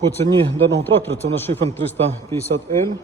По ціні даного трактора це на Шифен 350L. е,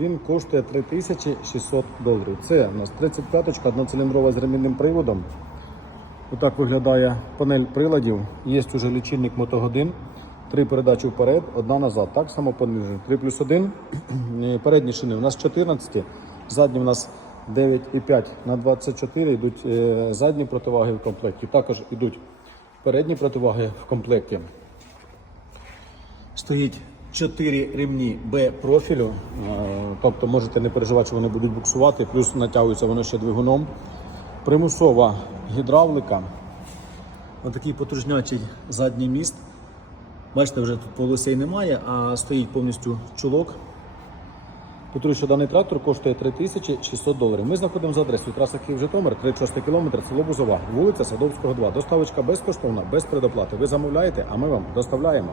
Він коштує 3600 доларів. Це у нас 35-ка, одноциліндрова з ремінним приводом. Отак виглядає панель приладів. Є вже лічильник мотогодин. Три передачі вперед, одна назад. Так само понижено. 3 плюс 1. Передні шини у нас 14, задні у нас 9,5 на 24 йдуть е, задні противаги в комплекті. Також йдуть передні противаги в комплекті. Стоїть 4 рівні Б профілю, е, тобто можете не переживати, що вони будуть буксувати, плюс натягується воно ще двигуном. Примусова гідравлика. Отакий потужнячий задній міст. Бачите, вже тут полосей немає, а стоїть повністю чулок. Повторюю, що даний трактор коштує 3600 доларів. Ми знаходимося за адресою траса Київ-Житомир, 36 км, село Бузова, вулиця Садовського, 2. Доставочка безкоштовна, без предоплати. Ви замовляєте, а ми вам доставляємо.